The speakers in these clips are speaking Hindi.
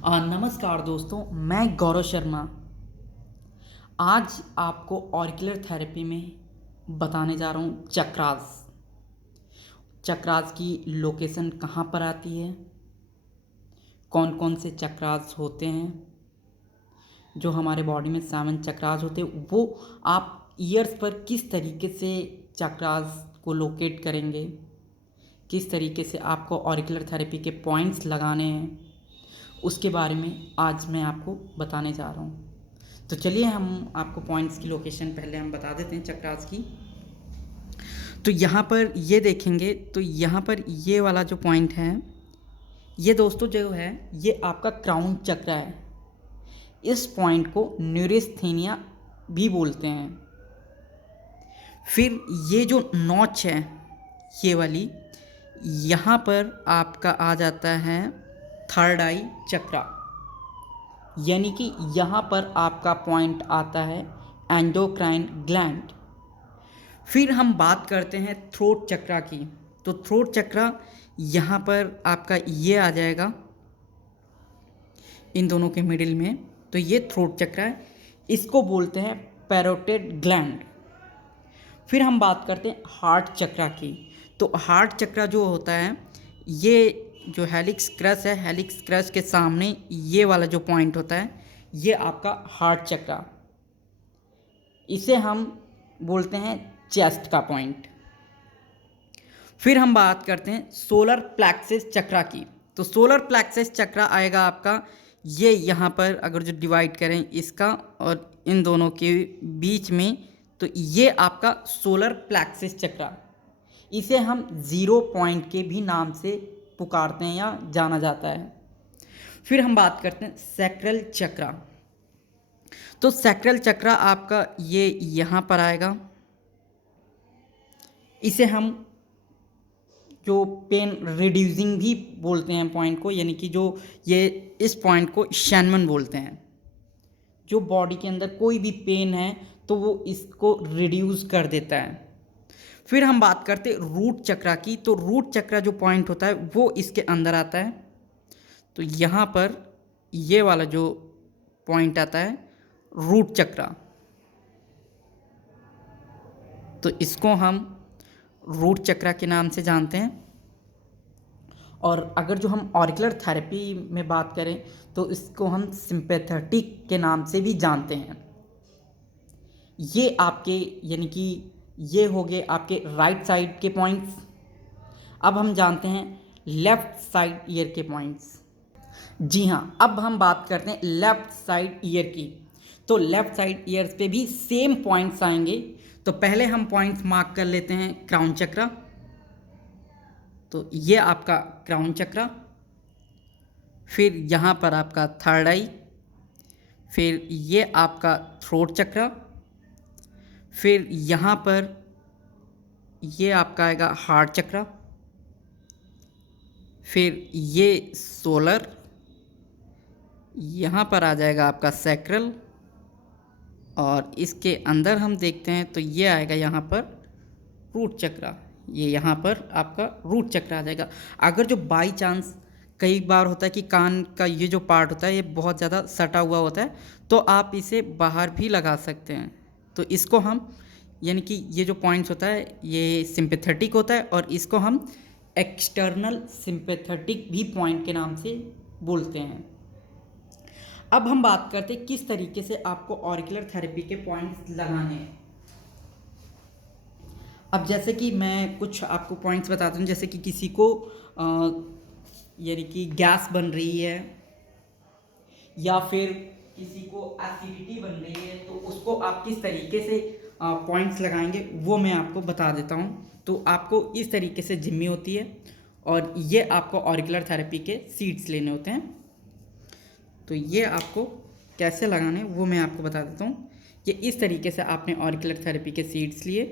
नमस्कार दोस्तों, मैं गौरव शर्मा। आज आपको ऑरिकुलर थेरेपी में बताने जा रहा हूँ चक्रास। चक्रास की लोकेशन कहाँ पर आती है, कौन कौन से चक्रास होते हैं। जो हमारे बॉडी में 7 चक्रास होते हैं, वो आप ईयर्स पर किस तरीके से चक्रास को लोकेट करेंगे, किस तरीके से आपको ऑरिकुलर थेरेपी के पॉइंट्स लगाने हैं, उसके बारे में आज मैं आपको बताने जा रहा हूँ। तो चलिए हम आपको पॉइंट्स की लोकेशन पहले हम बता देते हैं चक्रास की। तो यहाँ पर ये देखेंगे तो यहाँ पर ये वाला जो पॉइंट है, ये दोस्तों जो है ये आपका क्राउन चक्र है। इस पॉइंट को न्यूरेस्थेनिया भी बोलते हैं। फिर ये जो नॉच है ये वाली, यहाँ पर आपका आ जाता है थर्ड आई चक्रा, यानी कि यहाँ पर आपका पॉइंट आता है एंडोक्राइन ग्लैंड। फिर हम बात करते हैं थ्रोट चक्रा की। तो थ्रोट चक्रा यहाँ पर आपका ये आ जाएगा इन दोनों के मिडिल में। तो ये थ्रोट चक्रा है, इसको बोलते हैं पैरोटिड ग्लैंड। फिर हम बात करते हैं हार्ट चक्रा की। तो हार्ट चक्रा जो होता है, ये जो हेलिक्स क्रस है, हेलिक्स क्रस के सामने ये वाला जो पॉइंट होता है, ये आपका हार्ट चक्रा, इसे हम बोलते हैं चेस्ट का पॉइंट। फिर हम बात करते हैं सोलर प्लेक्सस चक्रा की। तो सोलर प्लेक्सस चक्रा आएगा आपका ये यहाँ पर, अगर जो डिवाइड करें इसका और इन दोनों के बीच में, तो ये आपका सोलर प्लेक्सस चक्रा, इसे हम ज़ीरो पॉइंट के भी नाम से पुकारते हैं या जाना जाता है। फिर हम बात करते हैं सैक्रल चक्रा। तो सैक्रल चक्रा आपका ये यहाँ पर आएगा, इसे हम जो पेन रिड्यूसिंग भी बोलते हैं पॉइंट को, यानी कि जो ये इस पॉइंट को शैनमन बोलते हैं। जो बॉडी के अंदर कोई भी पेन है तो वो इसको रिड्यूस कर देता है। फिर हम बात करते हैं रूट चक्रा की। तो रूट चक्रा जो पॉइंट होता है वो इसके अंदर आता है। तो यहाँ पर ये वाला जो पॉइंट आता है रूट चक्रा, तो इसको हम रूट चक्रा के नाम से जानते हैं। और अगर जो हम ऑरिकुलर थेरेपी में बात करें तो इसको हम सिंपैथेटिक के नाम से भी जानते हैं। ये आपके यानी कि ये हो गए आपके राइट साइड के पॉइंट्स। अब हम जानते हैं लेफ़्ट साइड ईयर के पॉइंट्स। जी हाँ, अब हम बात करते हैं लेफ़्ट साइड ईयर की। तो लेफ़्ट साइड ईयर्स पे भी सेम पॉइंट्स आएंगे। तो पहले हम पॉइंट्स मार्क कर लेते हैं क्राउन चक्रा। तो ये आपका क्राउन चक्रा। फिर यहाँ पर आपका थर्ड आई। फिर ये आपका थ्रोट चक्रा। फिर यहाँ पर ये आपका आएगा हार्ट चक्रा। फिर ये सोलर, यहाँ पर आ जाएगा आपका सैक्रल। और इसके अंदर हम देखते हैं तो ये आएगा यहाँ पर रूट चक्रा। ये यहाँ पर आपका रूट चक्र आ जाएगा। अगर जो बाई चांस कई बार होता है कि कान का ये जो पार्ट होता है ये बहुत ज़्यादा सटा हुआ होता है, तो आप इसे बाहर भी लगा सकते हैं। तो इसको हम यानी कि ये जो पॉइंट्स होता है ये सिंपैथेटिक होता है, और इसको हम एक्सटर्नल सिंपैथेटिक भी पॉइंट के नाम से बोलते हैं। अब हम बात करते हैं किस तरीके से आपको ऑरिकुलर थेरेपी के पॉइंट्स लगाने हैं। अब जैसे कि मैं कुछ आपको पॉइंट्स बताता हूँ, जैसे कि किसी को यानी कि गैस बन रही है या फिर किसी को एसिडिटी बन रही है, तो उसको आप किस तरीके से पॉइंट्स लगाएंगे वो मैं आपको बता देता हूँ। तो आपको इस तरीके से जिम्मी होती है, और ये आपको ऑरिकुलर थेरेपी के सीड्स लेने होते हैं। तो ये आपको कैसे लगाने वो मैं आपको बता देता हूँ। ये इस तरीके से आपने ऑरिकुलर थेरेपी के सीड्स लिए,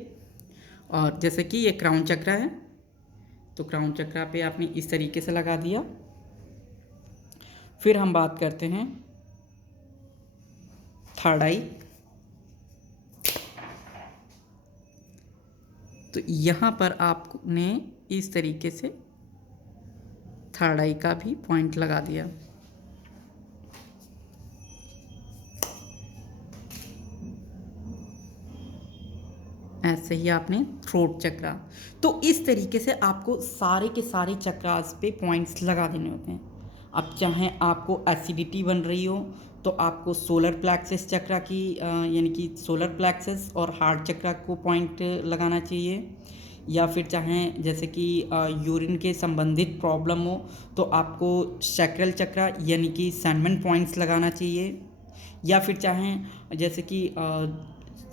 और जैसे कि ये क्राउन चक्रा है, तो क्राउन चक्रा पे आपने इस तरीके से लगा दिया। फिर हम बात करते हैं थर्ड आई। तो यहाँ पर आपने इस तरीके से थर्ड आई का भी पॉइंट लगा दिया। ऐसे ही आपने थ्रोट चक्रा। तो इस तरीके से आपको सारे के सारे चक्रास पे पॉइंट्स लगा देने होते हैं। अब चाहे आपको एसिडिटी बन रही हो तो आपको सोलर प्लेक्सस चक्रा की यानी कि सोलर प्लेक्सस और हार्ट चक्रा को पॉइंट लगाना चाहिए, या फिर चाहें जैसे कि यूरिन के संबंधित प्रॉब्लम हो तो आपको सैक्रल चक्रा यानी कि सैनमन पॉइंट्स लगाना चाहिए, या फिर चाहें जैसे कि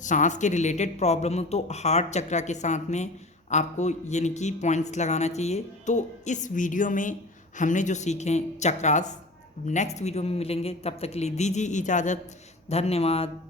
सांस के रिलेटेड प्रॉब्लम हो तो हार्ट चक्रा के साथ में आपको यानी कि पॉइंट्स लगाना चाहिए। तो इस वीडियो में हमने जो सीखे चक्रास, नेक्स्ट वीडियो में मिलेंगे, तब तक के लिए दीजिए इजाज़त। धन्यवाद।